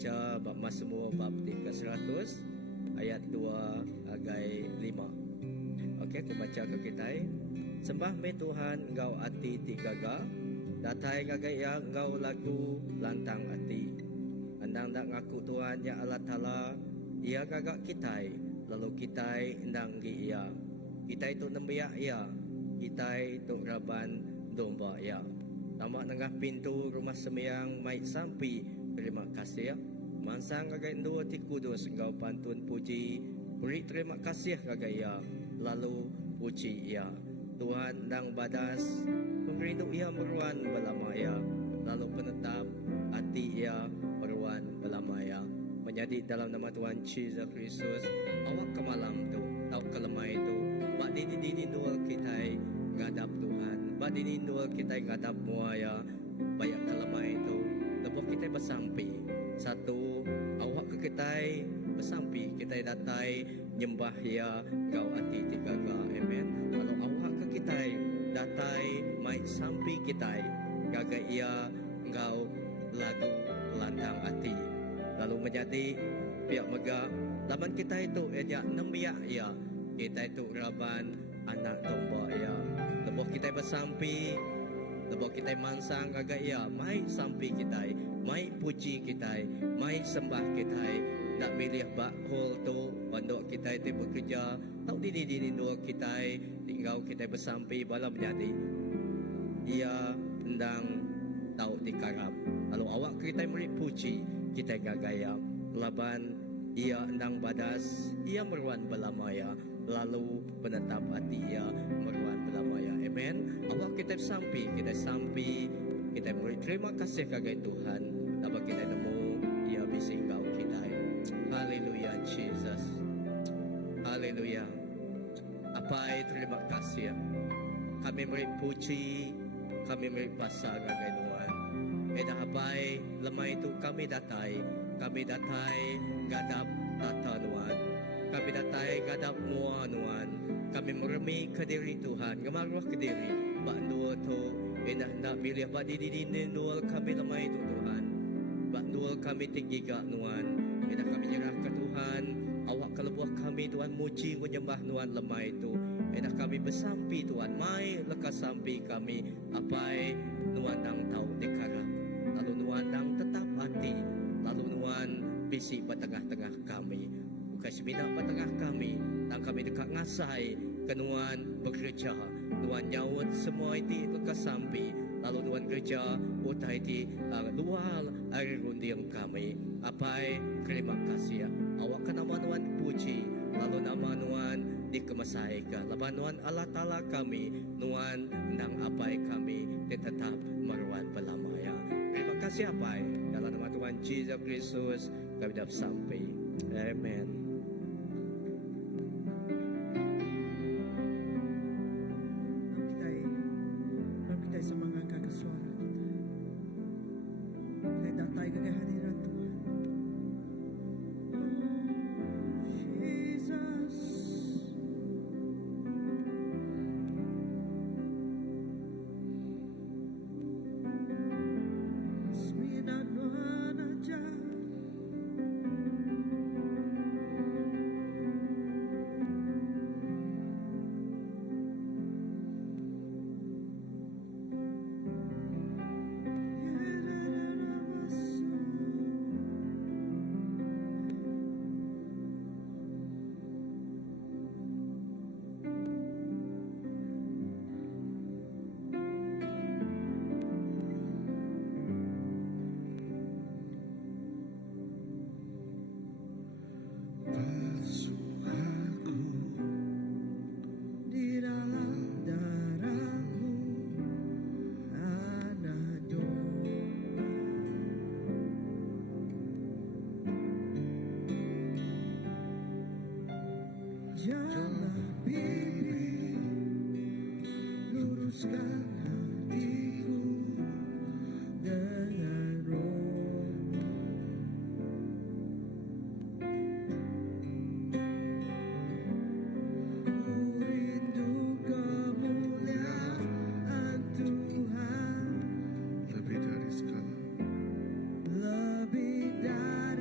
baca bab Mazmur bab 300 ayat 2 agai 5. Okey, aku baca ke kita. Sembah me Tuhan engkau ati ti gaga, datai gagaya engkau lagu lantang ati. Andang dak ngaku Tuhan ya Allah Taala, ia gagak kita, lalu kita endang gi ia. Kita itu nembiak ia, kita itu raban domba ia. Tamak nengah pintu rumah sembiang mai sampi, terima kasih ya. Mansang gagay dua ti kudus engkau pantun puji, beri terima kasih gagaya, lalu puji ia. Tuhan dang badas, pengrindu ia meruan belamaya, lalu penetap hati ia meruan belamaya. Menjadi dalam nama Tuhan Jesus Kristus, awak ke malam tu, tau ke lemah itu, bak dini dua kita ngadap Tuhan, bak dini dua kita ngadap muaya, banyak ke lemah itu, lepas kita bersampi. Satu, awak ke kita bersampi, kita datai nyembah ya kau hati tiga ka, amen. Kalau awak ke kita datai mai sampi kita, gaga ia engkau lagu landang hati. Lalu menjadi pihak mega, laman kita itu ya nembiak ya, kita itu raban anak domba ya. Lepas kita bersampi, lepas kita mansang gaga ya, mai sampi kita, mai puji kita, mai sembah kita. Nak milih bakhol tu, pandok kita itu bekerja, tau dini dua kita, tinggal kita bersampi bala menjadi. Ia endang tau dikarap. Lalu awak kita beri puji, kita gagaya. Laban ia endang badas, ia meruan belamaya, lalu penetap hati ia meruan belamaya. Amen. Awak kita sampi, kita beri terima kasih kagai Tuhan. Dapat kita nemu ia bisi kau kita. Haleluya Jesus. Haleluya. Apa terima kasih. Kami beri puji, kami beri pasal kagai Tuhan. Eda hapai lemah itu kami datai gadap tata nuan, kami datai gadap mua nuan, kami meremi ke diri Tuhan, ngamaruah ke diri baknua tu hendak milih bak didi nual kami lemah itu Tuhan, baknua kami tinggi gak nuan, hendak kami nyerah ke Tuhan, awak kelebuah kami Tuhan, muji menyembah nuan lemah itu, hendak kami bersampi Tuhan, mai lekas sampi kami apai nuan dang tahu dikarap, lalu nuan dang tetap hati, lalu nuan bisi petengah-tengah kami, bukan semina petengah kami, dan kami dekat ngasai ke nuan bekerja, nuan nyawut semua itu lekas sampai, lalu nuan kerja utai itu luar air rundiang kami, apai terima kasih ya, awak ke nama nuan puji, lalu nama nuan dikemasaikan, laban nuan Allah Ta'ala kami, nuan nang apai kami tetap meruan belamaya. Terima kasih apai, dalam nama Tuhan Jesus Kristus kami dapat sampai. Amen. Kita semangat ke suara kita. Kita datai ke kehadiran Tuhan. Jesus. Semina nuan aja. Lebih dari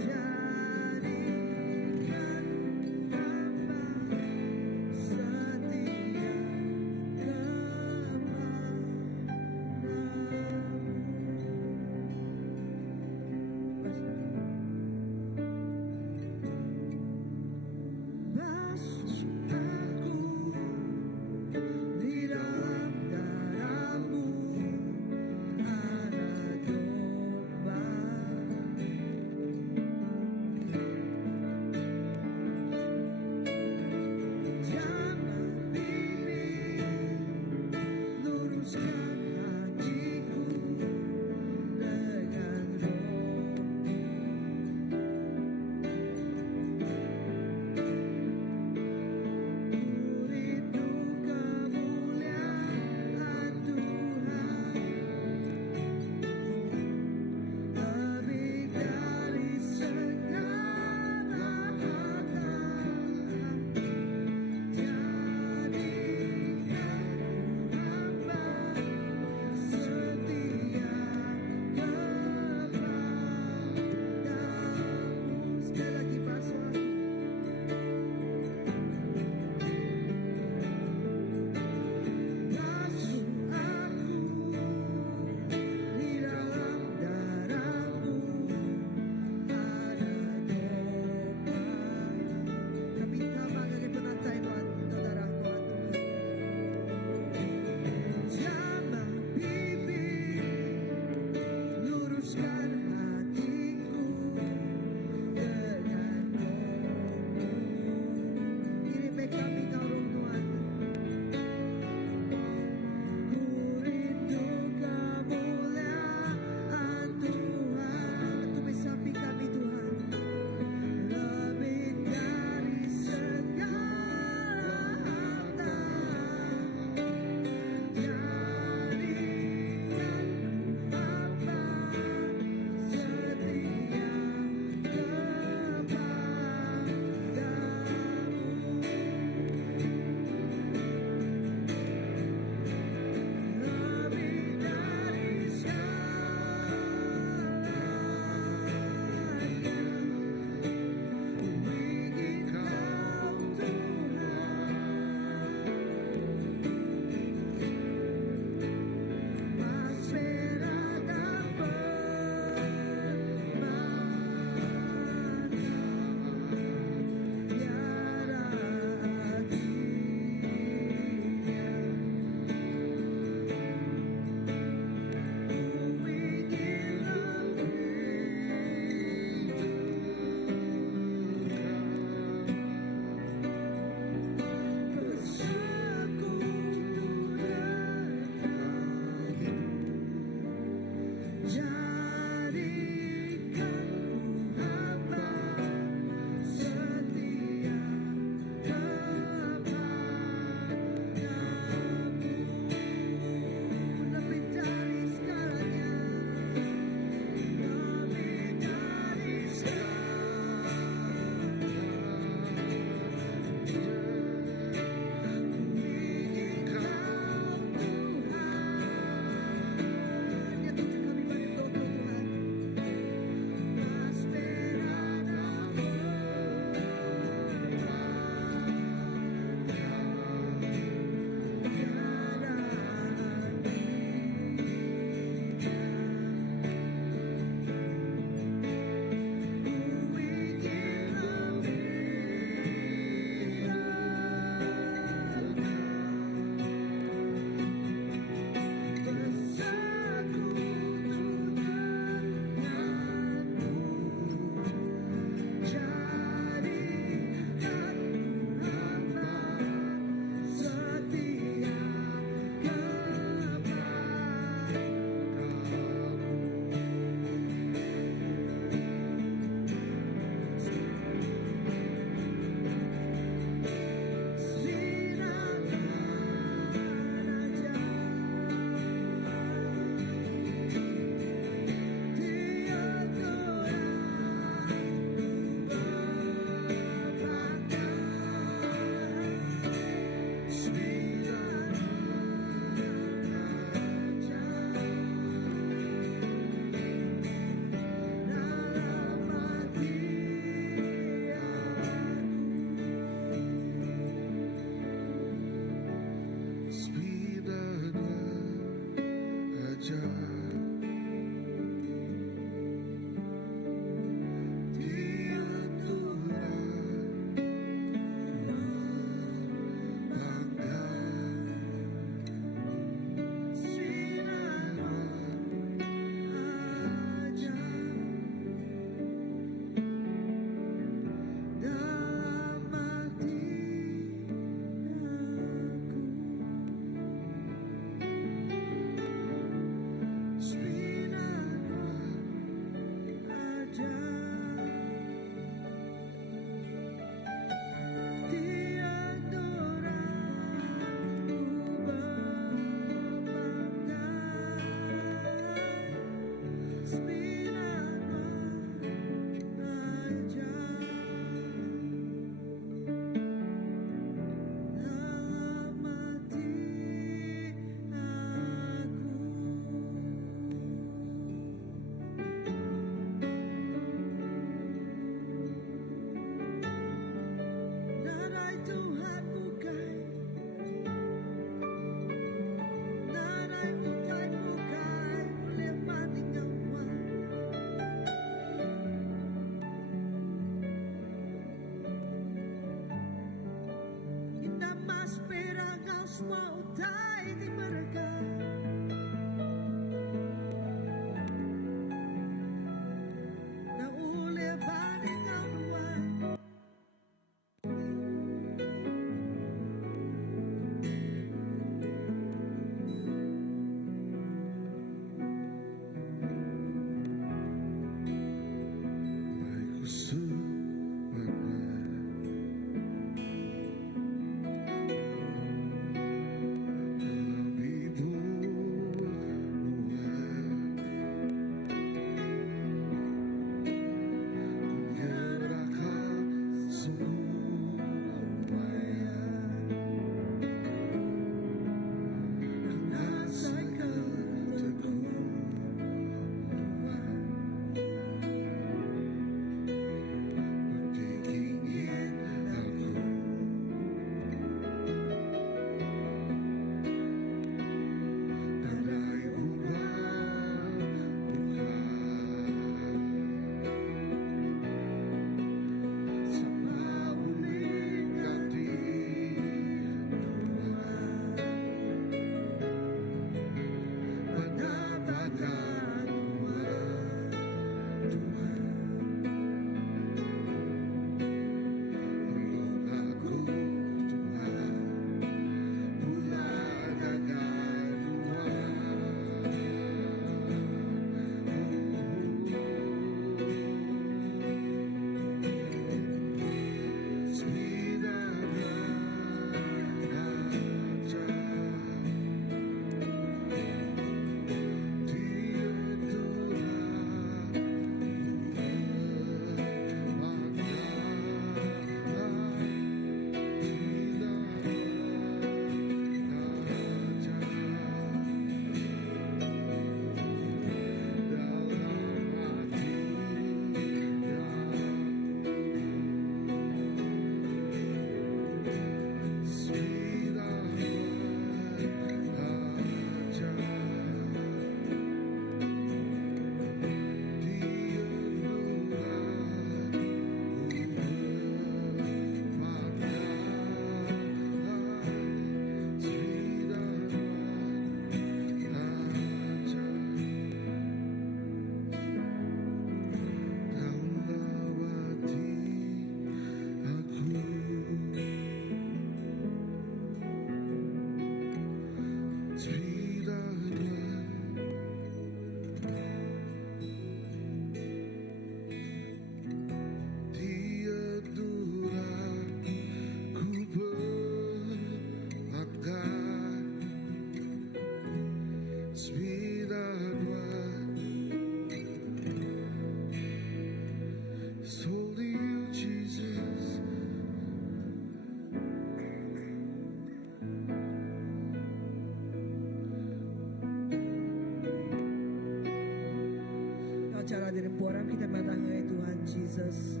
Cara dari orang kita mendatangi Tuhan Yesus.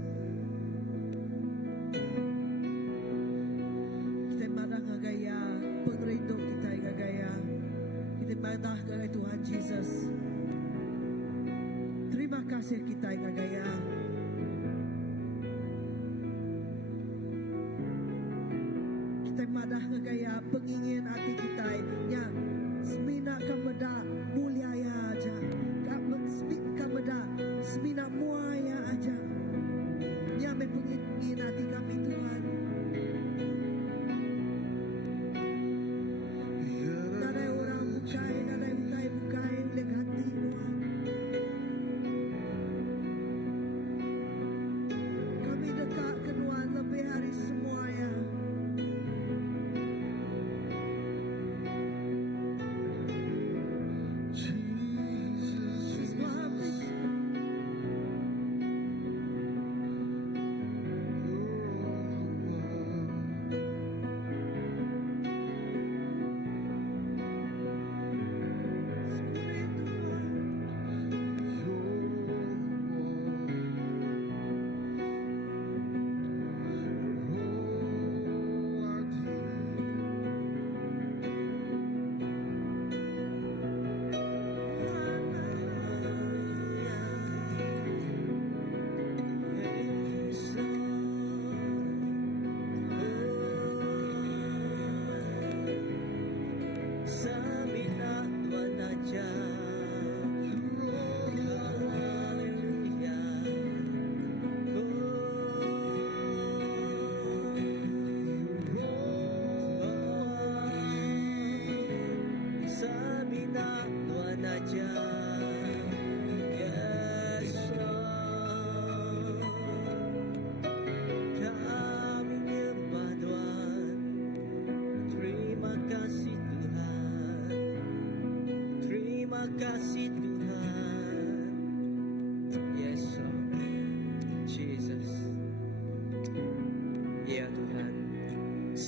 Kita mendatangi gaya penrindu kita gaya. Kita mendatangi Tuhan Yesus. Terima kasih kita gaya. Kita mendatangi gaya pengingin hati kita yang semina kameda mulia ya aja. Kameda semina muaya aja. Ya mepengin hati kami Tuhan. Nada orang bukai, nada bukai oleh hati Tuhan. Kami dekat ke Tuhan lebih hari semuanya. Jesus.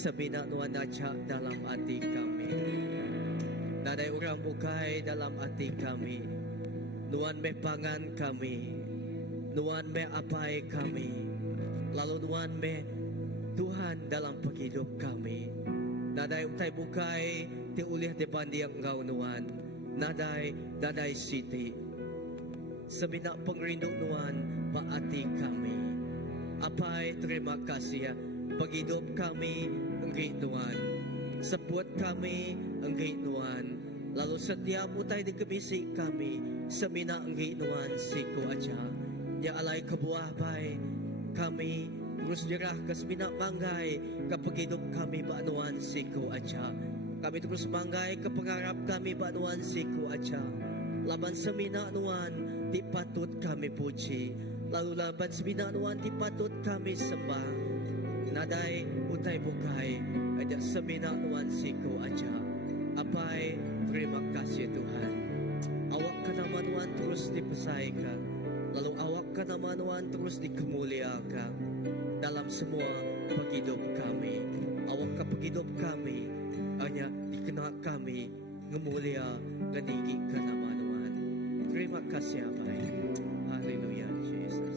sa binanuan nacha dalam hati kami. Naday urang bukay dalam hati kami. Nuan may pangan kami. Nuan may apay kami. Lalu nuan may Tuhan dalam paghidup kami. Naday utay bukay ti ulih ti bandiang ngaw nuan. Naday city. Sa binapangrindu nuan paati kami. Apay terima kasih paghidup kami ang nuan. Saput kami ang nuan. Lalu setiap utay di kemisi kami sa mina ang nuan siku aja. Ya alay kabuah bay kami terus dirah kas mina banggay kapag hidup kami baanuan siku aja. Kami terus banggay kapangarap kami baanuan siku aja. Laban sa mina nuan di patut kami puji. Lalu laban sa mina nuan di patut kami sembah. Naday utay bukay ada sa mina nuan siku aja. Apay terima kasih Tuhan. Awak ka naman nuan terus dipasay ka. Lalu awak ka naman nuan terus dikemulia ka. Dalam semua paghidup kami. Awak ka paghidup kami. Hanya dikena kami ngemulia ganigi ka naman nuan. Terima kasih Abay. Haleluya Jesus.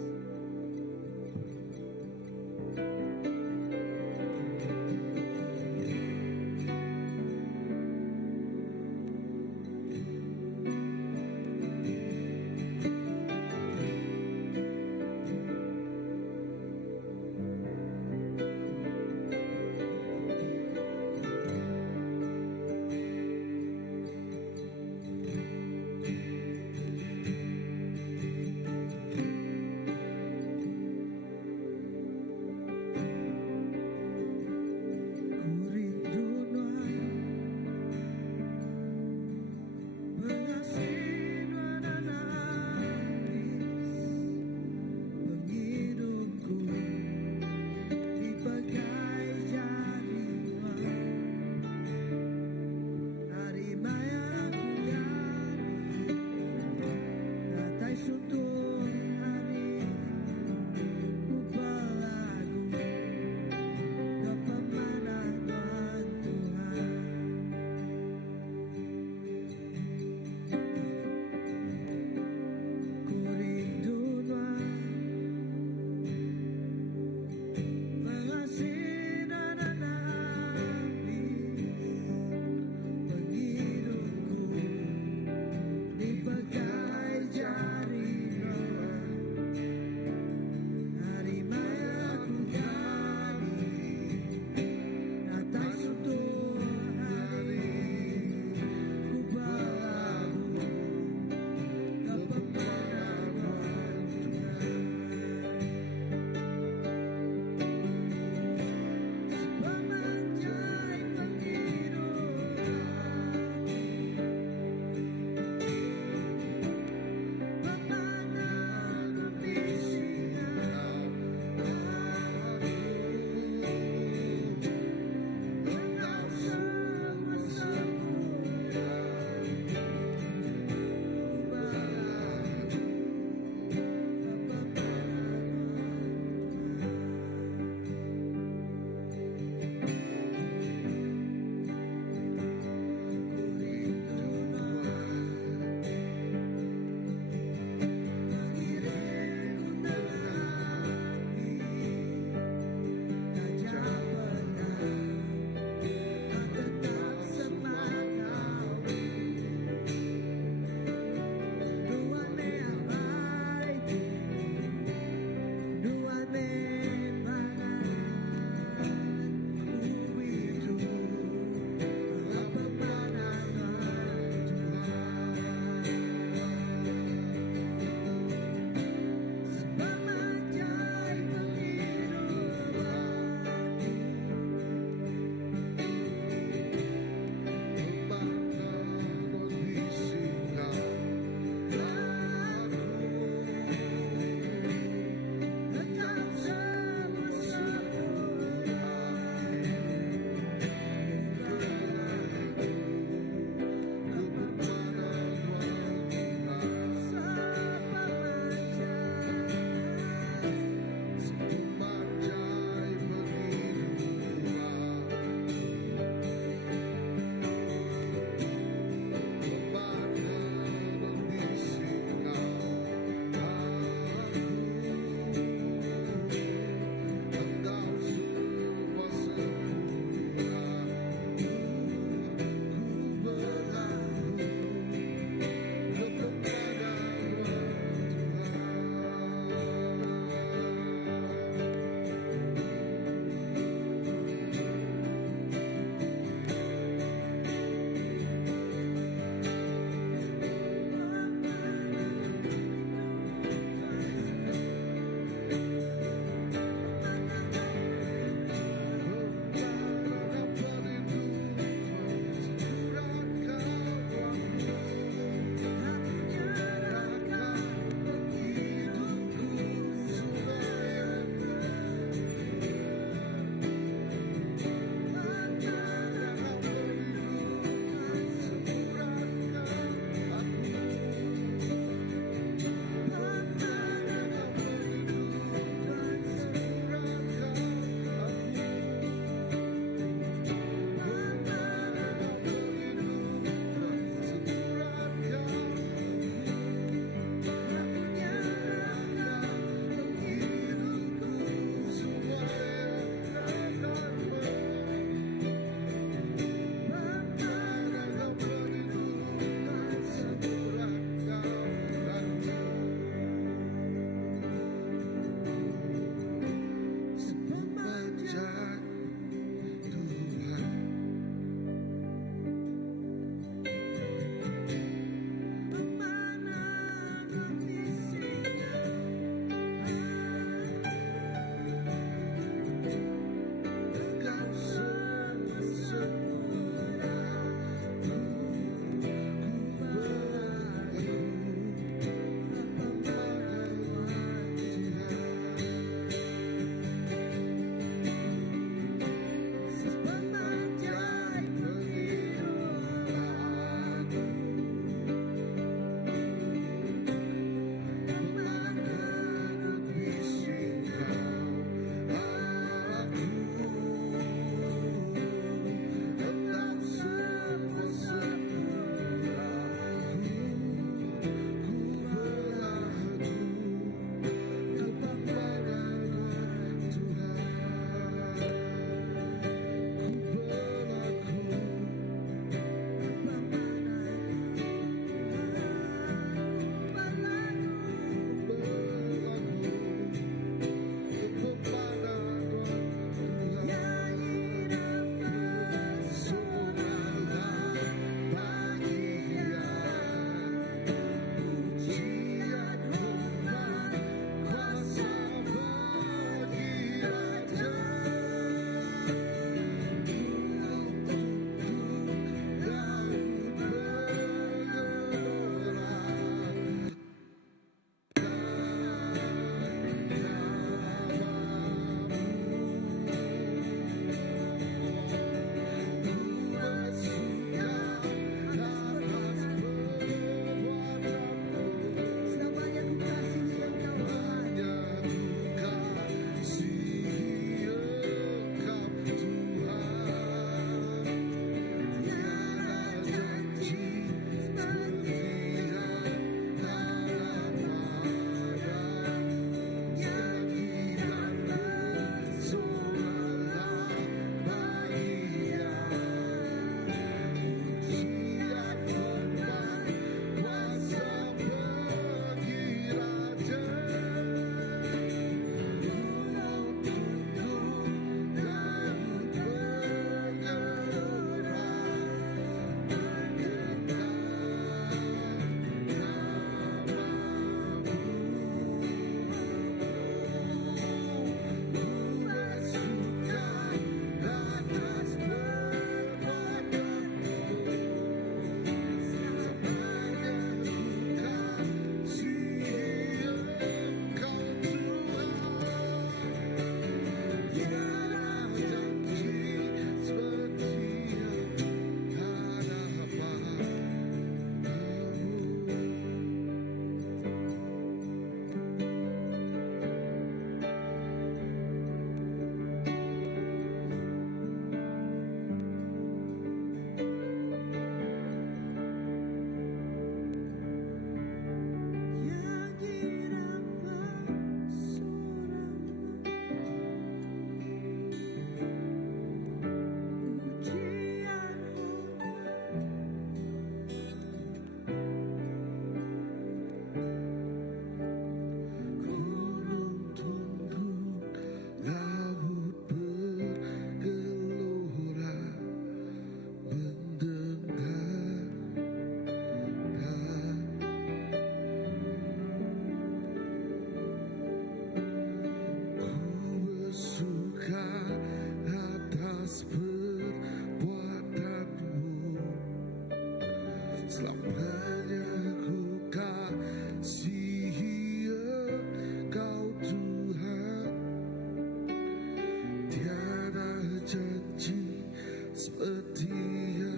setia.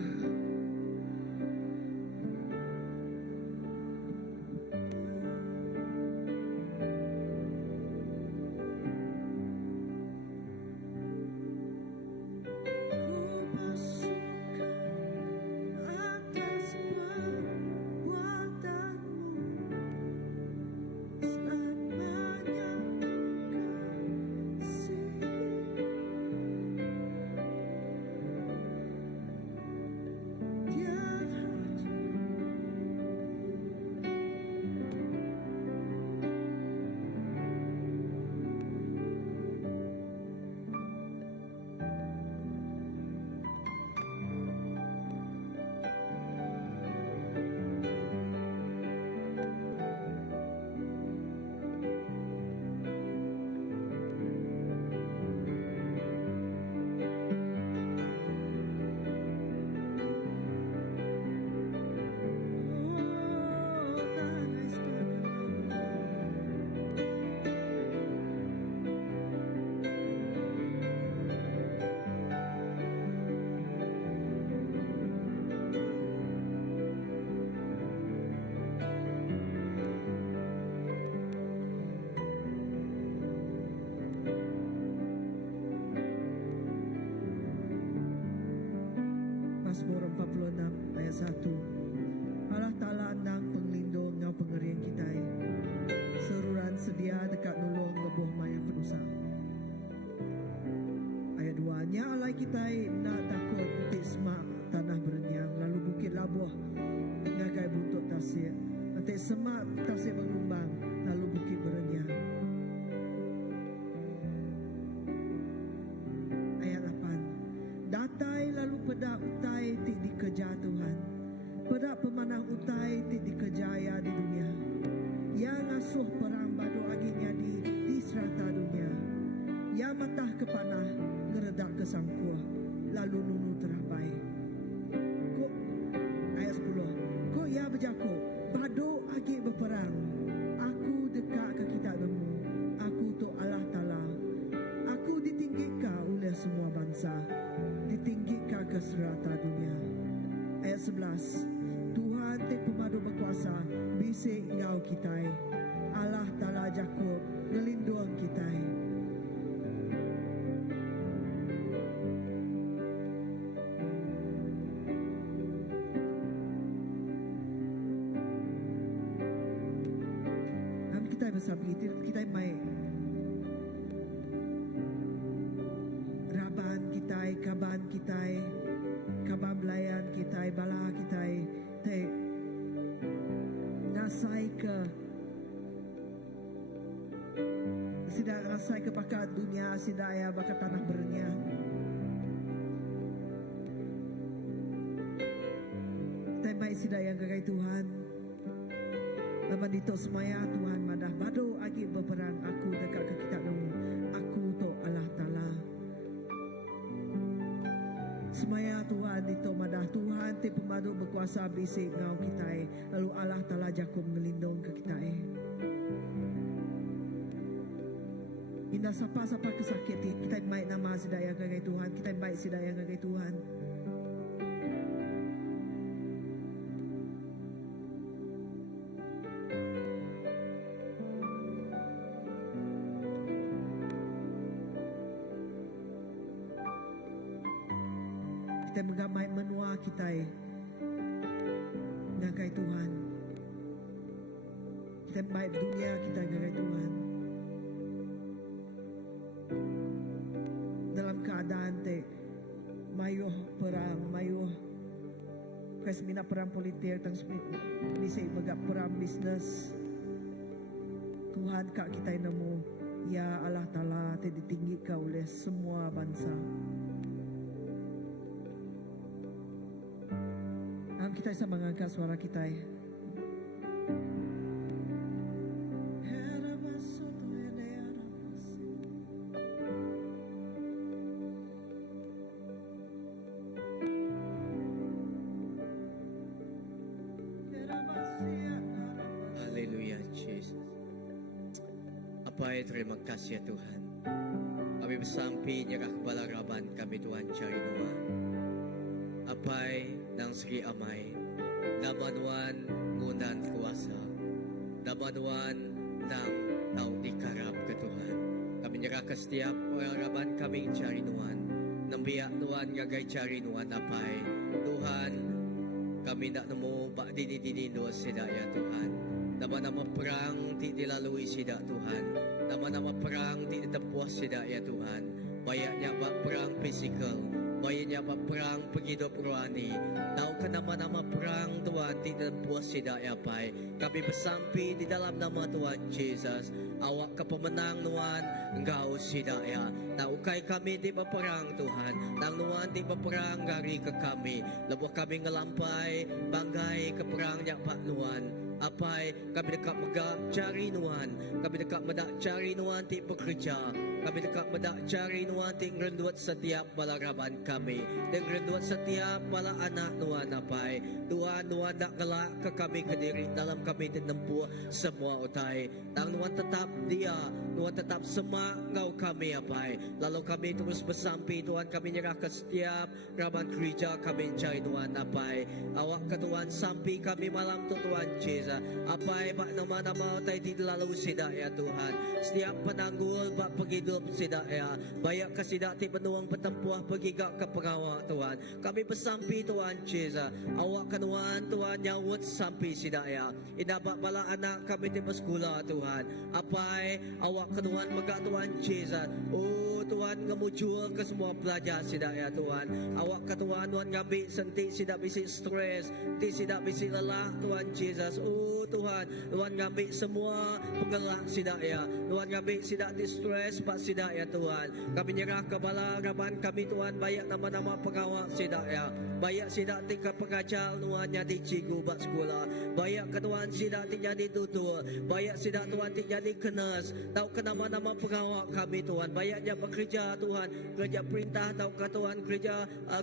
Ku bersuka atas perbuatanmu, selamanya ku kasihi. Tiap hari nangis Mazmur 46 ayat 1. Allah Ta'ala nang penglindung ngau pengerian kita. Seruran sedia dekat nulung lebuh mayang penusa. Ayat 2. Nya alai kita nak takut utik semak tanah berenyang, lalu bukit labuh ngagai buntut tasir. Nanti semak tasir mengumbang, lalu bukit berenyang. Ayat 8. Datai lalu pedak utai tik dikejar Tuhan. Pedak pemanah utai tik dikejaya di dunia. Yang asuh perang badu aginya di serata dunia. Yang matah kepanah ngeredak ke sangkuah, lalu nunu terabai. Kok ayat 10. Kok ya berjaku badu agi berperang. Aku dekat ke kita nemu. Aku tu Allah Ta'ala. Aku ditinggikan oleh semua bangsa, ditinggikan ke serata dunia. Ayat 11. Tuhan tik pemadu berkuasa, bisik ngau kita. Allah Ta'ala Jakub ngelindung kita. Kami kita bersama kita mai raban kita, kaban kita, kaban belayan kita, bala kita, te ngasai ke sida ngasai ke pakat dunia, sida ya bakat tanah bernya. Kita baik sida yang gagai Tuhan. Laman dito semaya Tuhan madah badu agi berperang, aku dekat ke kita nemu. Aku to Allah Ta'ala. Semaya Tuhan dito madah Tuhan ti pemadu berkuasa bisik ngau kita, lalu Allah Ta'ala Jakub ngelindung ke kita. Indah sapa-sapa kesakit kita baik nama sidaya gagai Tuhan, kita baik sidaya gagai Tuhan. Kita menggamai menua kita ngagai Tuhan. Kita baik dunia kita ngagai Tuhan. Dalam keadaan te mayuh perang, mayuh kasmina perang politik, tang bisa megap perang bisnes. Tuhan kak kita nemu, ya Allah Ta'ala te ditinggikan oleh semua bangsa. Kita bisa mengangkat suara kita. Haleluya, Jesus. Apa terima kasih ya Tuhan. Kami bersampi nyerah kebalaraban kami Tuhan cari doa. Apay ng Sri Amay, damanuan ngunan kuasa, damanuan ng tao di karap katuhan. Kami nyerahkan setiap pengaraban kami cari nuan, nambiak nuan gagay cari nuan apay. Tuhan, kami nak nemu bak dini-dini doa sida ya Tuhan. Nama-nama perang ti dilalui sida Tuhan. Nama-nama perang ti ditempuh sida ya Tuhan. Bayaknya bak perang fisikal, bayaknya bak perang penghidup rohani. Tahu ke nama-nama perang Tuhan ti ditempuh sida ya Pai. Kami bersampi di dalam nama Tuhan Yesus. Awak ke pemenang Tuhan, Engkau sida ya. Tahu kai kami di berperang Tuhan. Tang Tuhan di berperang gari ke kami. Lebuh kami ngelampai banggai ke perangnya Pak Tuhan. Apai kami dekat megak cari nuan, kami dekat medak cari nuan ti bekerja, kami dekat medak cari nuan ti ngerenduat setiap balaraban kami, dan ngerenduat setiap bala anak nuan apai. Tuhan nuan dak gelak ke kami ke diri dalam kami dinempuh semua utai. Tang nuan tetap dia, nuan tetap semak ngau kami apai. Lalu kami terus bersampi Tuhan, kami nyerahkan setiap raban gereja kami cari nuan apai. Awak ke Tuhan sampi kami malam tu Tuhan Yesus. Apa bak nama-nama tay ti lalu sida ya Tuhan. Setiap penanggul bak penghidup sida ya. Bayak ke sida ti penuang petempuah pegigak ke pengawak Tuhan. Kami bersampi Tuhan Yesus. Awak kenuan Tuhan nyawut sampi sida ya. Ina bak bala anak kami ti bersekolah Tuhan. Apa awak kenuan megak Tuhan Yesus. Oh Tuhan ngemujul ke semua pelajar sida ya Tuhan. Awak ke Tuhan ngambil senti sida bisi stres, ti sida bisi lelah Tuhan Yesus. Oh Tuhan, Tuhan ngambil semua penggerak sidak ya. Tuhan ngambil sidak di stres pak sidak ya Tuhan. Kami nyerah ke bala raban kami Tuhan, banyak nama-nama pengawal sidak ya. Banyak sidak tinggal pengajar Tuhan jadi cikgu bak sekolah. Banyak ke Tuhan sidak tinggal jadi tutor. Banyak sidak Tuhan tinggal jadi kenas. Tahu ke nama-nama pengawal kami Tuhan. Banyaknya bekerja Tuhan, kerja perintah tahu ke Tuhan, kerja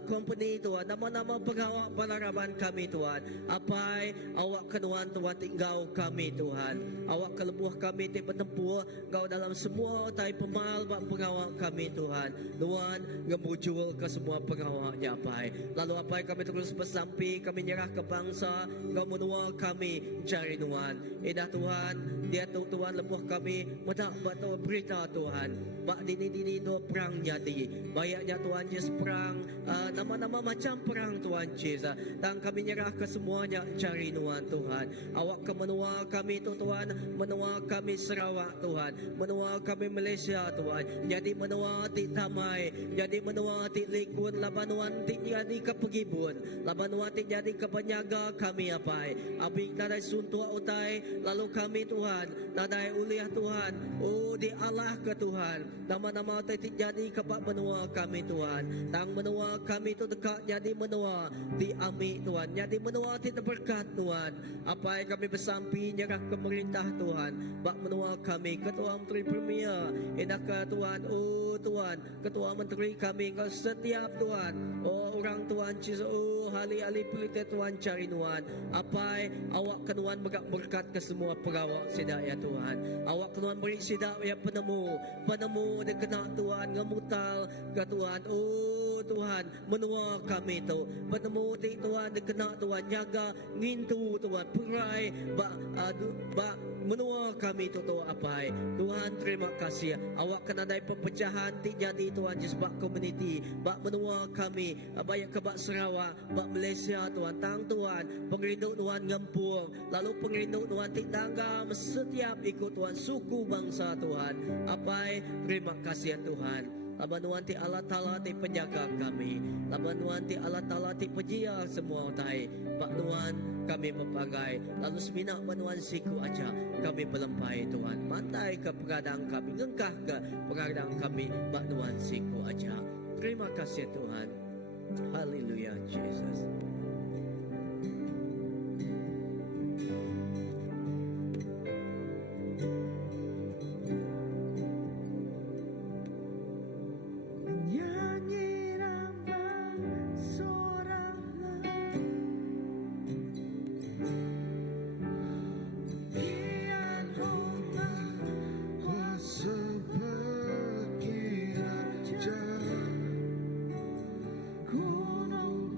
company Tuhan. Nama-nama pengawal bala raban kami Tuhan. Apai awak ke Tuhan tinggal kami Tuhan. Awak kelebuh kami ti bertempur Engkau dalam semua tai pemal bak pengawal kami Tuhan. Tuhan ngemujul ke semua pengawalnya Pai. Lalu apa kami terus bersampi, kami nyerah ke bangsa, Engkau menua kami cari Tuhan. Indah Tuhan, dia Tuhan lebuh kami medak batu berita Tuhan. Bak dini-dini do perang jadi. Bayaknya Tuhan Yesus perang, nama-nama macam perang Tuhan Yesus. Dan kami nyerah ke semuanya cari Tuhan Tuhan. Awak ke menua kami tu Tuhan, menua kami Sarawak Tuhan, menua kami Malaysia Tuhan. Jadi menua ti Tamai, jadi menua ti Likun, labanuan ti jadi ke Pegibun, labanuan ti jadi ke penyaga kami apai. Abik nadai suntua utai, lalu kami Tuhan, nadai uliah Tuhan. Oh di Allah ke Tuhan. Nama-nama ti jadi ke menua kami Tuhan. Tang menua kami tu dekat jadi menua di Ami Tuhan. Jadi menua ti berkat Tuhan. Apa yang kami bersampi nyerah ke pemerintah Tuhan. Bak menua kami Ketua Menteri Premier, enak ke Tuhan. Oh Tuhan, Ketua Menteri kami Engkau setiap Tuhan. Oh orang Tuhan Yesus. Oh ahli-ahli politik Tuhan cari Tuhan. Apa awak ke Tuhan berkat ke semua pegawai sidak ya Tuhan. Awak ke Tuhan beri sidak ya penemu dia kena Tuhan ngemutal ke Tuhan. Oh Tuhan menua kami tu penemu ti Tuhan dia kena Tuhan jaga ngintu Tuhan perai bak menua kami tu apa Tuhan. Terima kasih awak kena dai perpecahan ti jadi Tuhan Yesus bak community bak menua kami banyak ke bak Sarawak bak Malaysia Tuhan. Tang Tuhan pengrindu Tuhan ngempur, lalu pengrindu Tuhan ti danggam setiap ikut Tuhan suku bangsa Tuhan. Apa terima kasih Tuhan. Labanuan ti Allah Ta'ala ti penjaga kami. Labanuan ti Allah Ta'ala ti pejia semua utai. Pak Tuhan kami mepagai. Lalu semina manuan siku aja kami melempai Tuhan. Mantai ke pengadang kami. Ngengkah ke pengadang kami. Pak Tuhan siku aja. Terima kasih Tuhan. Haleluya Jesus. Gunung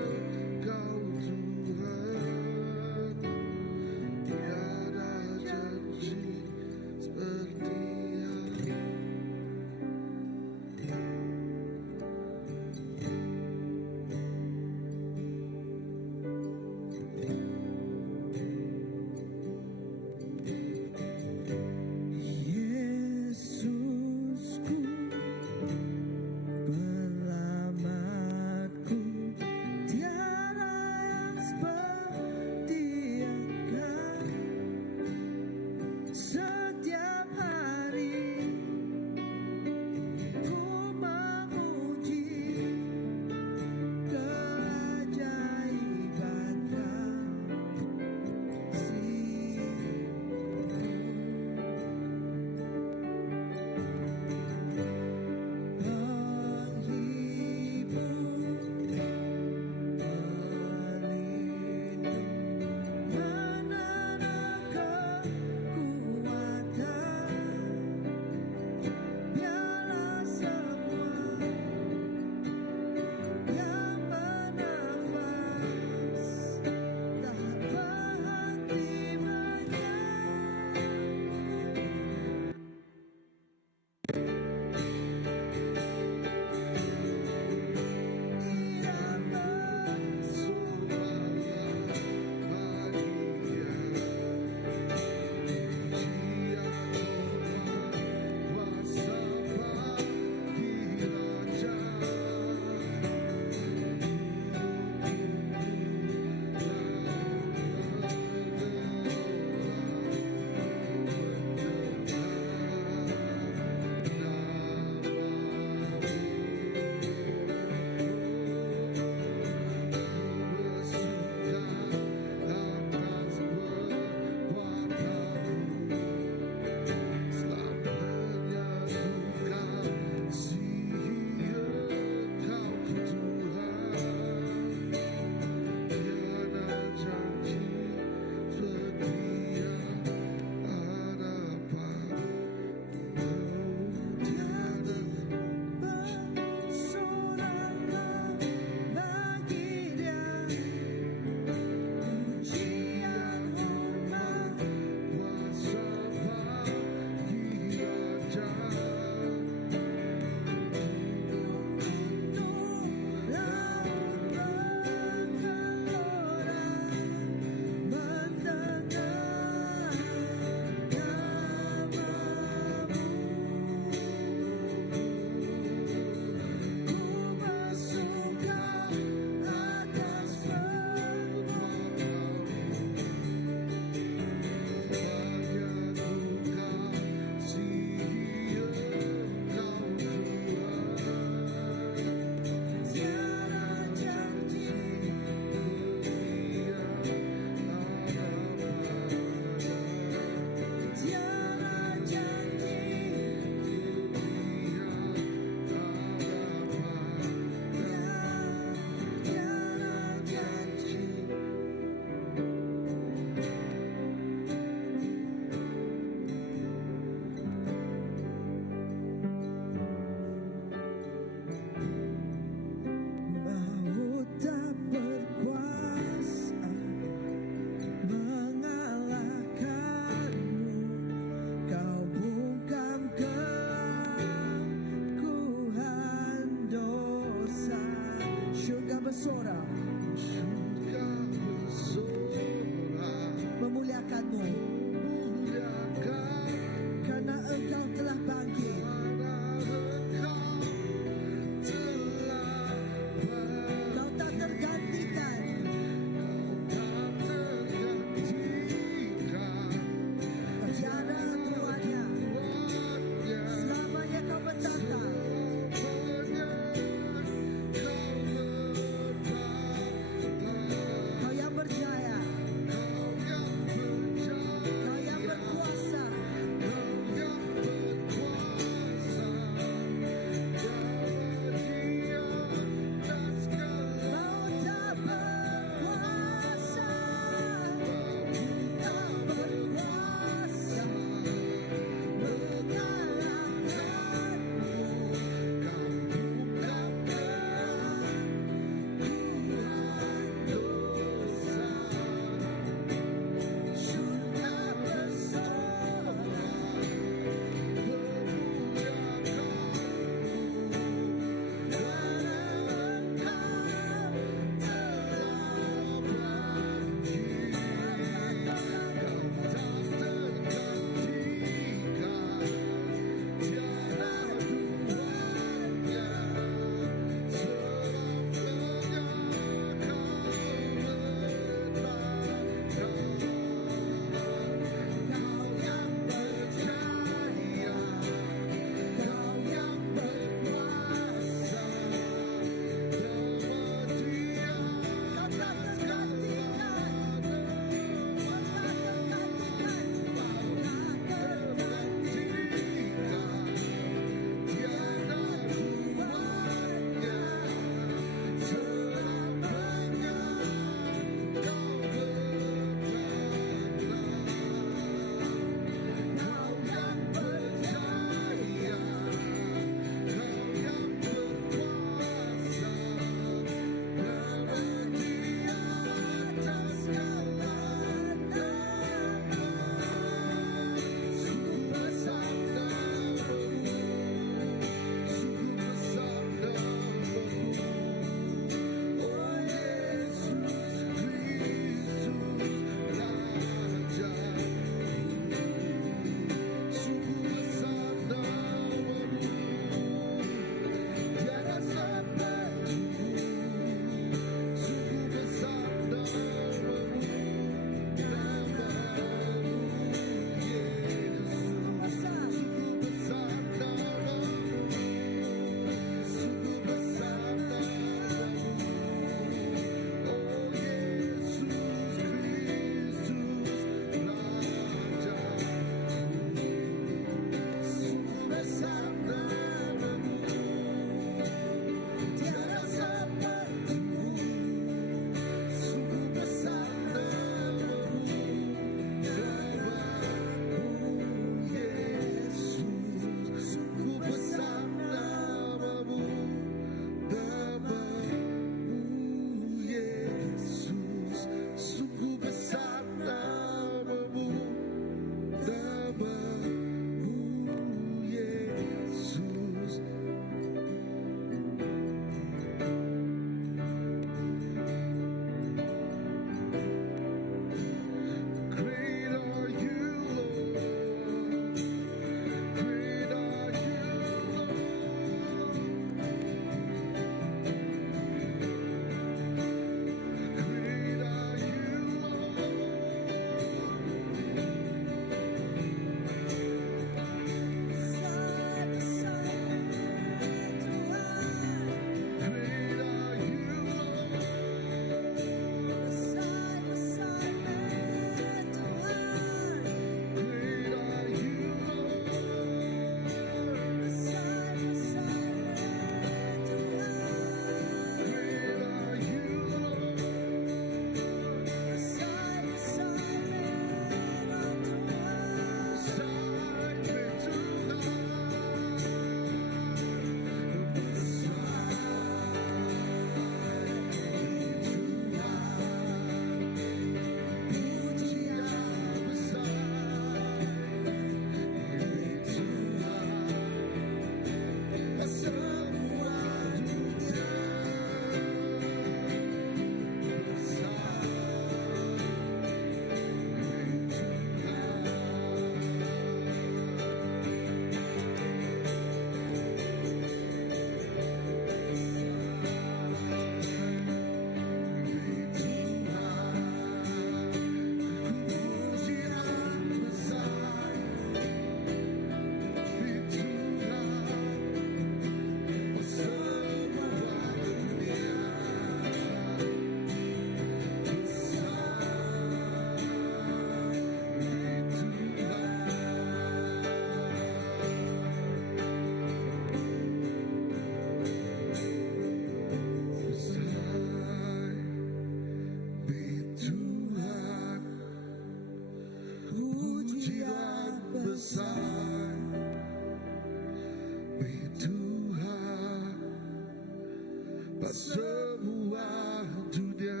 semua dunia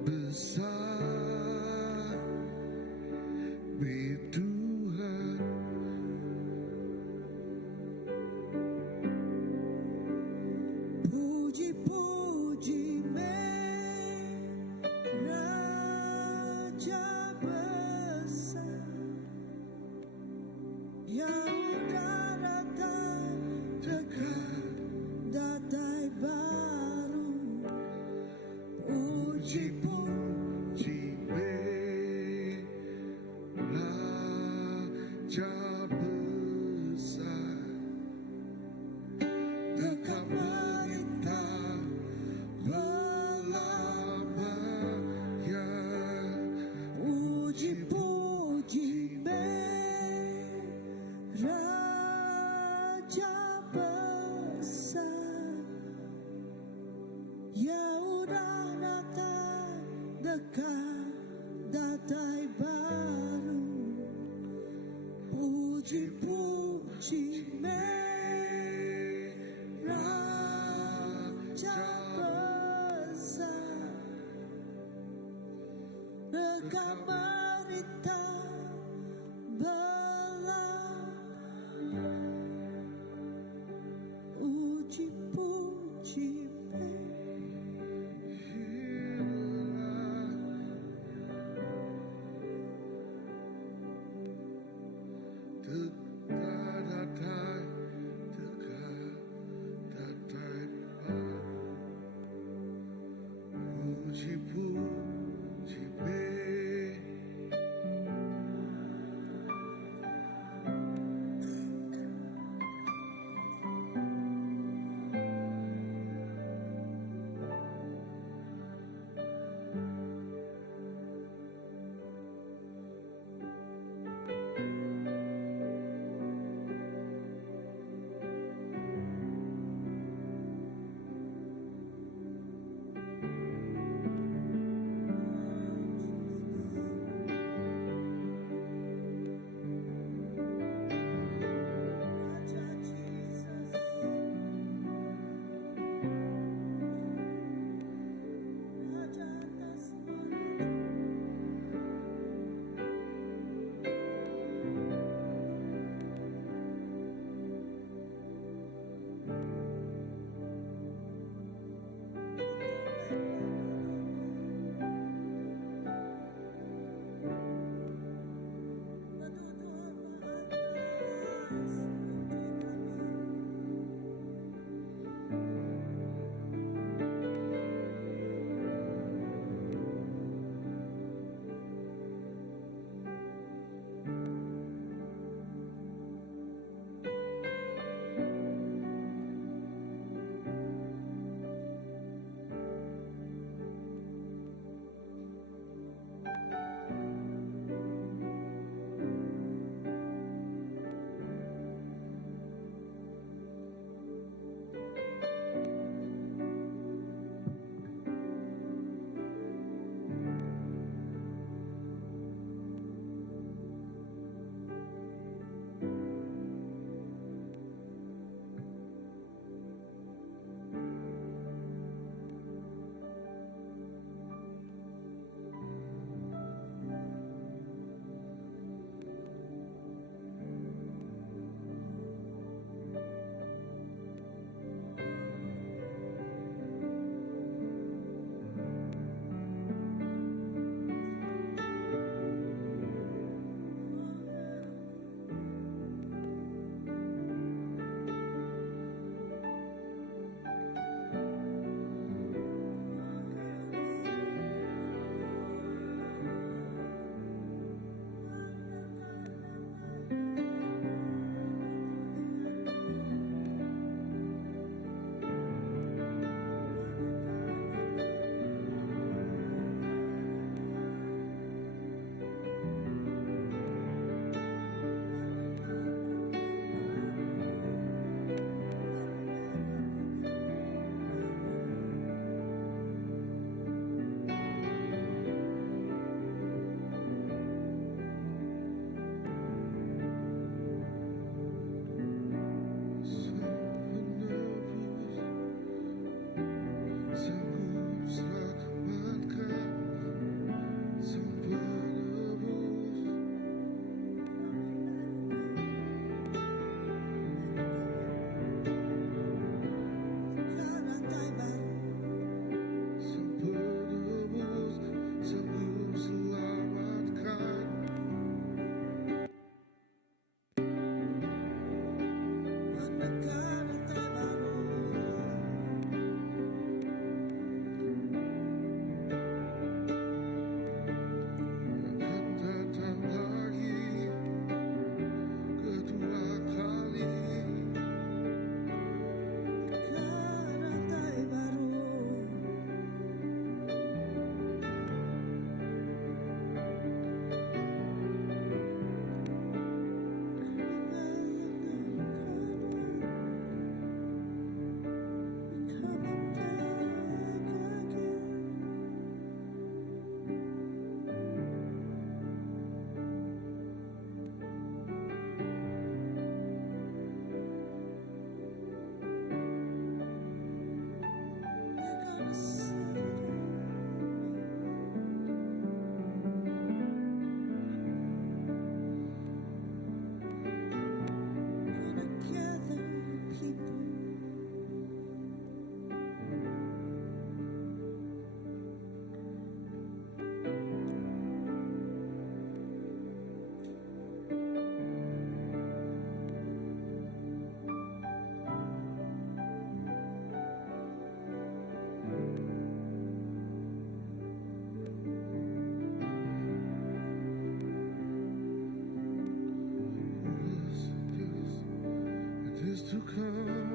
besar Tuhan. Puji-puji Raja besar yang udah datang dekat datai baru. Puji-puji Raja besar dekat merintah belamanya. Puji-puji Raja besar yang udah datang dekat datai baru. Puji-puji Raja besar dekat merintah belamanya. Puji-puji Puji-puji kita. It is to come.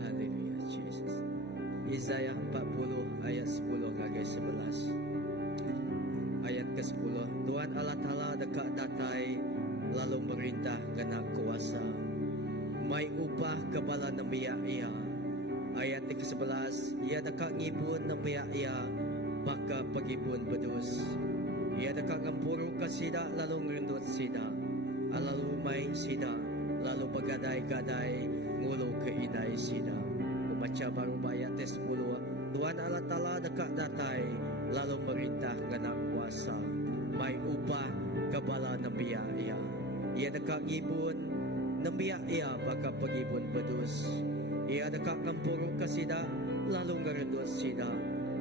Haleluya, Jesus. Yesaya 40 ayat 10 kagak 11. Ayat ke-10. Tuhan Allah Ta'ala dekat datai lalu merintah genak kuasa. Mai upah kepala nembiak ia. Ayat ke-11. Ia dekat ngibun nembiak ia. Baka pagibun bedus. Ia dekat ngempuru ke sida lalu ngerendut sida. Lalu mai sida. Lalu bergadai-gadai ngulu ke idai sida. Membaca baru ayat ke-10. Tuhan Allah Ta'ala dekat datai lalu merintah genak kuasa. Mai upah kepala nembiak ia. Ia dekat ngibun nembiak ia baka pagibun bedus. Ia dekat ngempuru ke sida lalu ngerendut sida.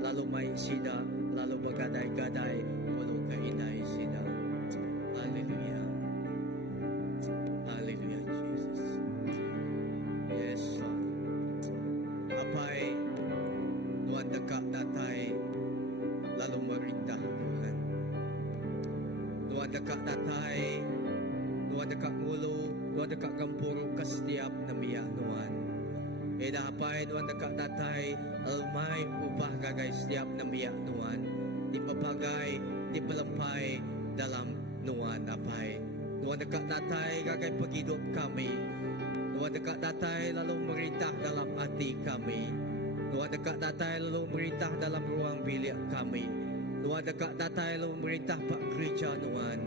Lalu mai sida lalu bergadai-gadai ngulu ke idai sida. Haleluya. Haleluya, Jesus. Yes, Lord. Apai Tuhan dekat datai lalu merintah Tuhan. Tuhan dekat datai, Tuhan dekat ngulu, Tuhan dekat gempuru ke setiap nemiak Tuhan. Eda apai Tuhan dekat datai almai upah gagai setiap nemiak Tuhan. Dipapagai, dipelempai dalam Tuhan apai. Tuhan dekat datai gagai penghidup kami. Tuhan dekat datai lalu merintah dalam hati kami. Tuhan dekat datai lalu merintah dalam ruang bilik kami. Tuhan dekat datai lalu merintah pak gereja Tuhan.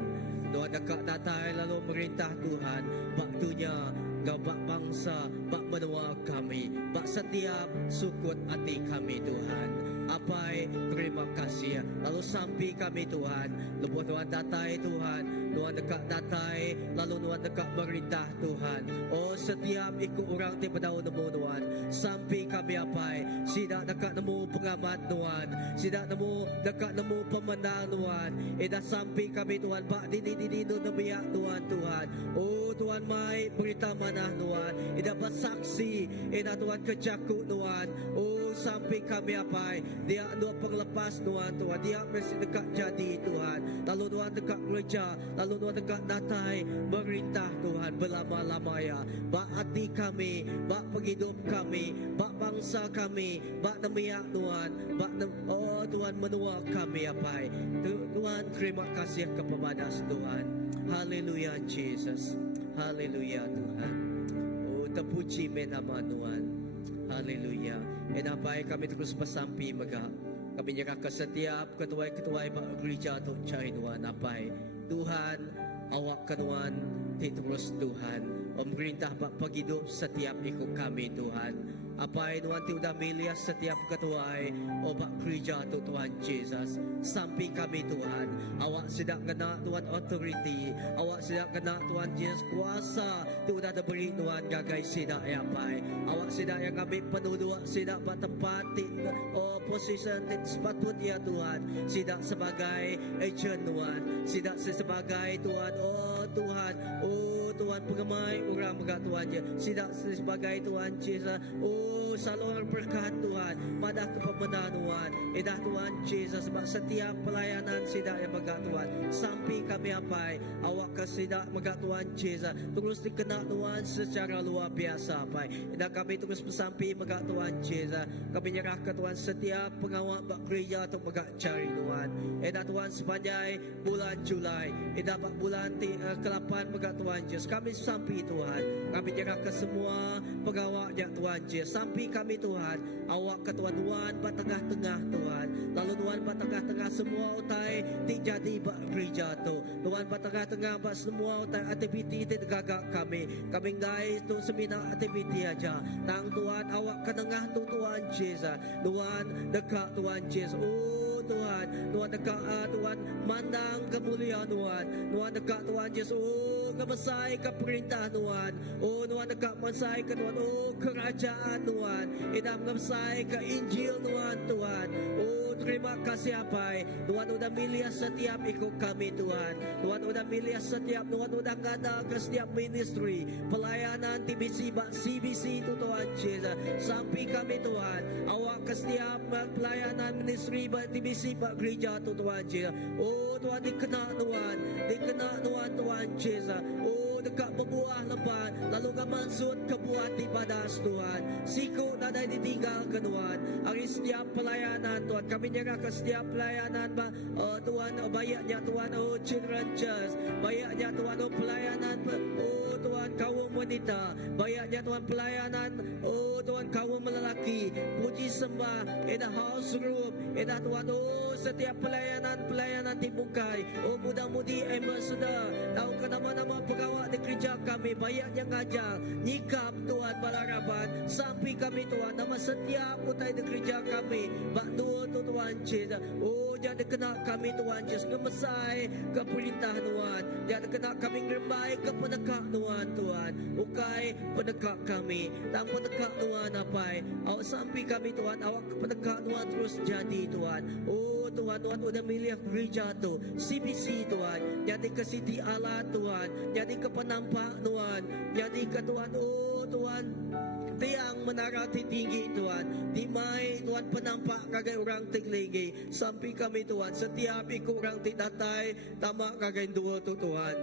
Tuhan dekat datai lalu merintah Tuhan. Waktunya kau bak bangsa, bak menua kami, bak setiap sukut hati kami Tuhan. Apai terima kasih. Lalu sampai kami Tuhan. Lepas Tuhan datai Tuhan. Tuhan dekat datai. Lalu Tuhan dekat merintah Tuhan. Oh setiap ikut orang di pada nemu Tuhan. Sampai kami apai. Sidak dekat nemu pengamat Tuhan. Sidak nemu dekat nemu pemenang Tuhan. Eda sampai kami Tuhan. Bak dini nemiak Tuhan Tuhan. Oh Tuhan mai berita mana Tuhan. Eda bersaksi. Eda Tuhan kejakut Tuhan. Oh sampai kami apai. Dia dua penglepas Tuhan Tuhan. Dia mesti dekat jadi Tuhan. Lalu Tuhan dekat gereja. Lalu Tuhan dekat datai. Merintah Tuhan berlama-lamanya. Bak hati kami. Bak penghidup kami. Bak bangsa kami. Bak nemiak Tuhan. Oh Tuhan menua kami apai. Tuhan terima kasih kepada Tuhan. Haleluya Jesus. Haleluya Tuhan. Oh terpuji nama Tuhan. Haleluya. Enapai kami terus bersampi mega. Kami nyerah ke setiap ketua-ketua gereja untuk cari Tuhan apai. Tuhan awak kenuan terus Tuhan. Pemerintah bak penghidup setiap ikut kami Tuhan. Apai Tuhan tiada milih setiap ketua obat gereja tu Tuhan Jesus. Sampai kami Tuhan. Awak sedang kena Tuhan authority. Awak sedang kena Tuhan Jesus kuasa. Tiada diberi Tuhan gagai sidak apai. Awak sidak yang ambil penduduk sidak pada tempat position sepatutnya Tuhan. Sidak sebagai agent Tuhan. Sidak sebagai Tuhan. Oh Tuhan. Oh Tuhan pengemai orang berkat Tuhan je. Sidak sebagai Tuhan Jesus. Oh saluran berkat Tuhan. Pada kepemudaan Tuhan. Edah Tuhan Jesus. Sebab setiap pelayanan sidak yang berkat Tuhan. Sampai kami apai. Awak ke sidak berkat Tuhan Jesus. Terus dikenal Tuhan secara luar biasa apai. Edah kami terus bersampai berkat Tuhan Jesus. Kami nyerah ke Tuhan setiap pengawal gereja untuk berkat cari Tuhan. Edah Tuhan sepanjang bulan Julai. Edah bulan ke-8 pegang Tuhan Yesus. Kami sampai Tuhan. Kami nyerahkan semua pegawainya Tuhan Yesus. Sampai kami Tuhan. Awak ke Tuhan buat tengah-tengah Tuhan. Lalu Tuhan buat tengah-tengah semua utai ti jadi buat gereja tu. Tuhan buat tengah-tengah buat semua utai aktiviti ti gagak kami. Kami guys tu semina aktiviti aja. Tang Tuhan awak ke tengah tu Tuhan Yesus. Tuhan dekat Tuhan Yesus. Oh Tuhan, Tuhan dekat Tuhan mandang kemuliaan Tuhan. Tuhan dekat Tuhan Yesus. Oh ngebesai ke perintah Tuhan. Oh Tuhan dekat mesai ke Tuhan. Oh kerajaan Tuhan. Idam ngebesai ke Injil Tuhan Tuhan. Oh terima kasih apa Tuhan udah milih setiap ikut kami Tuhan. Tuhan udah milih setiap, Tuhan udah ngada ke setiap ministry pelayanan TBC CBC itu Tuhan Yesus. Sampai kami Tuhan awak ke setiap pelayanan ministry TBC gereja tu Tuhan Yesus. Oh Tuhan dikena Tuhan Tuhan Yesus. Oh dekat berbuah lebat lalu kemansut kebuah di padas Tuhan. Siku nadai ditinggalkan Tuhan. Hari setiap pelayanan Tuhan kami nyerah ke setiap pelayanan Tuhan. Bayaknya Tuhan oh children church. Bayaknya Tuhan oh pelayanan oh Tuhan kaum wanita. Bayaknya Tuhan pelayanan oh Tuhan kaum lelaki. Puji sembah in the house room in the Tuhan oh setiap pelayanan dibukai. Oh mudah-mudi ambassador tahu ke nama-nama pegawai di gereja kami banyaknya ngajar nyikap Tuhan balaraban sampai kami Tuhan nama setiap utai di gereja kami bakdua tu Tuhan Yesus. Oh jangan kena kami Tuhan Yesus ngemesai ke perintah Tuhan. Jangan kena kami ngerembai ke pendekat Tuhan. Ukai pendekat kami dan pendekat Tuhan apa awak sampai kami Tuhan awak ke pendekat Tuhan terus jadi Tuhan. Oh Tuhan udah milih gereja tu CBC Tuhan. Jadi ke Siti Allah Tuhan. Jadi ke penampak Tuhan. Jadi ke Tuhan oh Tuhan tiang menara tinggi Tuhan. Dimai Tuhan penampak kagai orang tinggi. Sampai kami Tuhan setiap ikut orang datai tamak kagai dua tu Tuhan.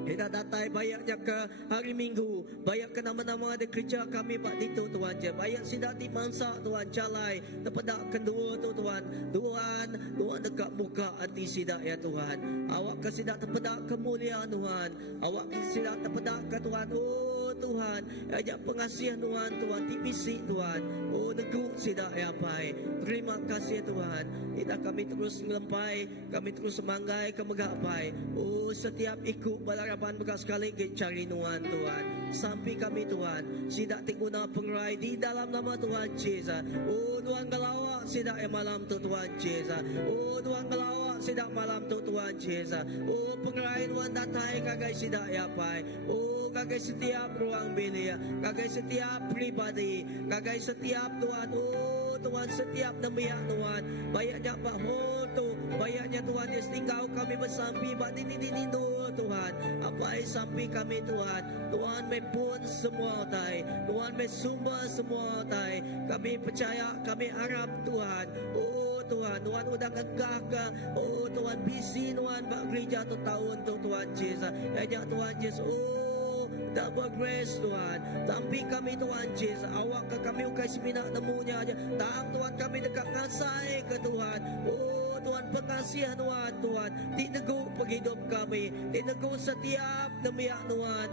Kita datai bayaknya ke hari Minggu. Bayak ke nama-nama ada kerja kami pak itu Tuhan je. Bayak sidak di mangsa Tuhan calai. Terpedak kedua tu Tuhan. Tuhan dekat muka hati sidak ya Tuhan. Awak ke sidak terpedak kemuliaan Tuhan. Awak ke sidak terpedak ke Tuhan. Oh Tuhan, ajak pengasihan Tuhan TBC Tuhan. Oh neguk sidak ya pai. Terima kasih Tuhan. Kita kami terus melempai, kami terus semanggai ke megapai. Oh setiap ikut balaraban bekas sekali cari Tuhan Tuhan. Sampai kami Tuhan, sidak tiguna pengerai di dalam nama Tuhan Yesus. Oh Tuhan galawak sidak malam tu Tuhan Yesus. Oh Tuhan galawak sidak malam tu Tuhan Yesus. Oh pengerai Tuhan datai kagai sidak ya pai. Oh kagai setiap ruang bilik, kagai setiap pribadi, kagai setiap Tuhan. Oh Tuhan setiap nemiak Tuhan. Bayaknya Pak Ho tu, bayaknya Tuhan yang tinggal kami bersampi Pak dini Tuhan. Apa sampai kami Tuhan. Tuhan mepun semua tai. Tuhan mesumber semua tai. Kami percaya, kami harap Tuhan. Oh Tuhan udah gegah ke. Oh Tuhan bisi Tuhan Pak gereja tu tahun tu Tuhan Yesus. Ajak Tuhan Yesus. Oh double grace Tuhan. Sampai kami Tuhan Yesus. Awak ke kami ukai semina nemunya aja. Tang Tuhan kami dekat ngasai ke Tuhan. Oh Tuhan pengasihan Tuhan. Tineguk penghidup kami. Tineguk setiap demiak Tuhan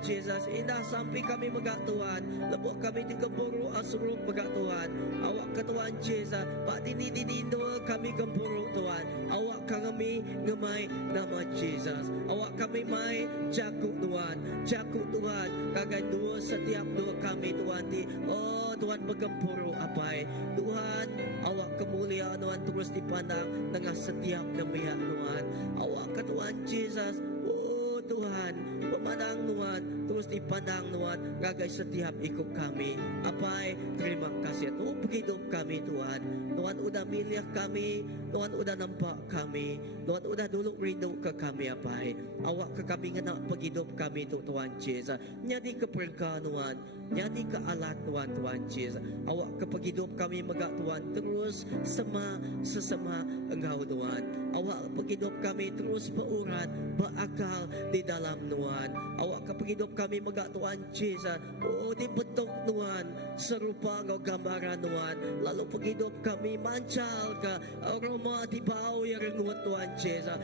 Yesus. Indah sampai kami megak Tuhan. Lebuk kami digempuru asruk megak Tuhan. Awak ke Tuhan Yesus. Pak dini kami gempuru Tuhan. Awak kami ngemai nama Yesus. Awak kami mai jakuk Tuhan. Jakuk Tuhan. Kagai dua setiap dua kami Tuhan. Oh Tuhan bergempuru apa Tuhan. Awak kemuliaan Tuhan terus dipandang dengan setiap demiak Tuhan. Awak ke Tuhan Yesus. Oh Tuhan, pemandang Tuhan terus dipandang Tuhan. Gagai setiap ikut kami. Apa terima kasih Tuhan hidup kami Tuhan. Tuhan udah milih kami. Tuhan udah nampak kami. Tuhan udah dulu rindu ke kami apa awak ke kami ngena penghidup kami Tuhan Yesus. Jadi ke perkara Tuhan. Jadi ke alat Tuhan Yesus. Awak ke penghidup kami megak Tuhan terus sesama Engkau Tuhan. Awak penghidup kami terus berurat berakal di dalam Tuhan. Awak ka paghidup kami maga Tuhan Jesus. Dibentuk Tuhan serupa Engkau gambaran Tuhan. Lalu paghidup kami mancal ka aroma tibaw yang rengut Tuhan Jesus.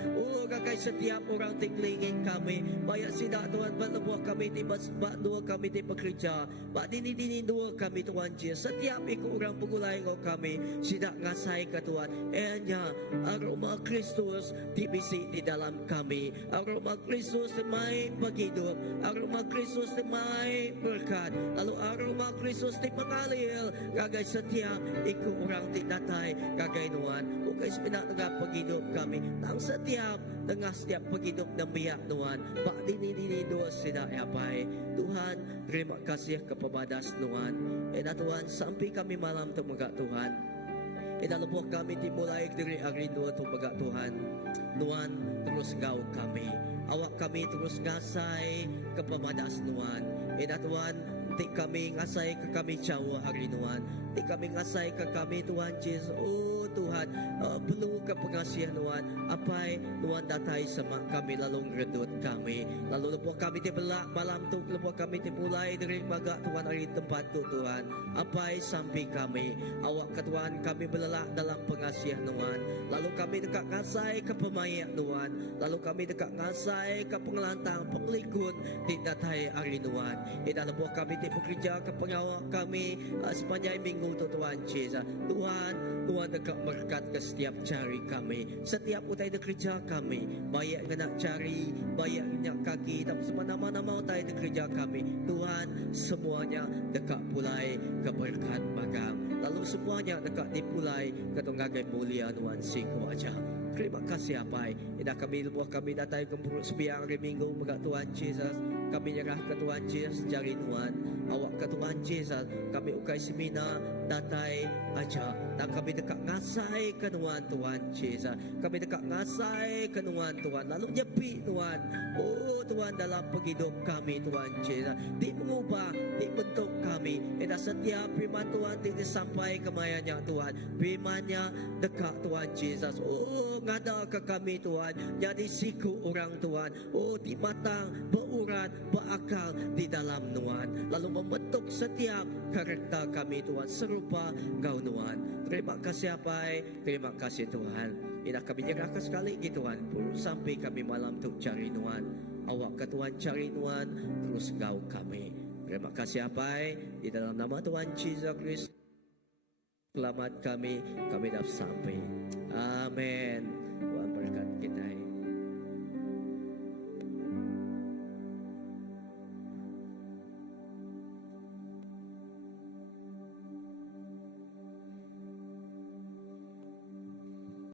Kakay setiap orang tiklingin kami. Bayak sida Tuhan berlebuh kami tiba dua kami di pekerja. Bak dini dua kami Tuhan Jesus. Setiap ikut orang pegulai Engkau kami sida ngasai ke Tuhan. Enya aroma Kristus dibisi di dalam kami. Aroma Kristus mai paghidup. Aroma Kristus mai berkat. Lalu aroma Kristus di mengalir gagai setiap ikut orang tindatai gagai Tuhan. Bukai sebenar dengan paghidup kami. Nang setiap dengan setiap paghidup dan biak Tuhan. Bak dini dua sida apai. Tuhan terima kasih kepabadas Tuhan. Tuhan sampai kami malam temegak Tuhan. Lebuh kami dimulai dari hari dua temegak Tuhan. Tuhan terus gau kami. Awak kami terus ngasai kepabadas Tuhan. Tuhan ti kami ngasai ke kami cawa hari Tuhan. Ti kami ngasai ke kami Tuhan Jesus. Tuhan perlu ke pengasihan Tuhan. Apai Tuhan datai sama kami lalu ngeredut kami. Lalu lebuh kami ti belak malam tu lebuh kami ti mulai dari magak Tuhan hari tempat tu Tuhan. Apai sampai kami. Awak ke Tuhan kami belelak dalam pengasihan Tuhan. Lalu kami dekat ngasai ke pemayak Tuhan. Lalu kami dekat ngasai ke pengelantang pengelikut di datai hari Tuhan. Lebuh kami ti bekerja ke pengawak kami sepanjang minggu tu Tuhan Jesus. Tuhan dekat berkat ke setiap cari kami. Setiap utai kerja kami. Bayak nak cari, bayak nak kaki. Tapi semana-mana utai kerja kami. Tuhan semuanya dekat pulai ke berkat magang. Lalu semuanya dekat dipulai ke tonggagai mulia Tuhan siku aja. Terima kasih apai. Ida kami lebuh kami datang ke buruk sepiang hari minggu maga Tuhan Jesus. Kami nyerah ke Tuhan Jesus jari Tuhan. Awak ke Tuhan Jesus. Kami ukai semina datai aja. Dan kami dekat ngasai ke Tuhan Jesus. Kami dekat ngasai ke Tuhan. Lalu nyepi Tuhan. Tuhan dalam penghidup kami Tuhan Jesus. Di mengubah, di bentuk kami. Ida setiap firman Tuhan tidak sampai ke mayanya Tuhan. Firmannya dekat Tuhan Jesus. Ngada ke kami Tuhan. Jadi siku orang Tuhan. Di matang, berurat, berakal di dalam Tuhan. Lalu membentuk setiap karakter kami Tuhan serupa Engkau Tuhan. Terima kasih apai. Terima kasih Tuhan. Ina kami nyerahkan sekali gitu Tuhan. Sampai kami malam untuk cari Tuhan. Awak ke Tuhan cari Tuhan. Terus Engkau kami. Terima kasih apai. Di dalam nama Tuhan Jesus Kristus. Selamat kami dah sampai. Amin. Tuhan berkat kita.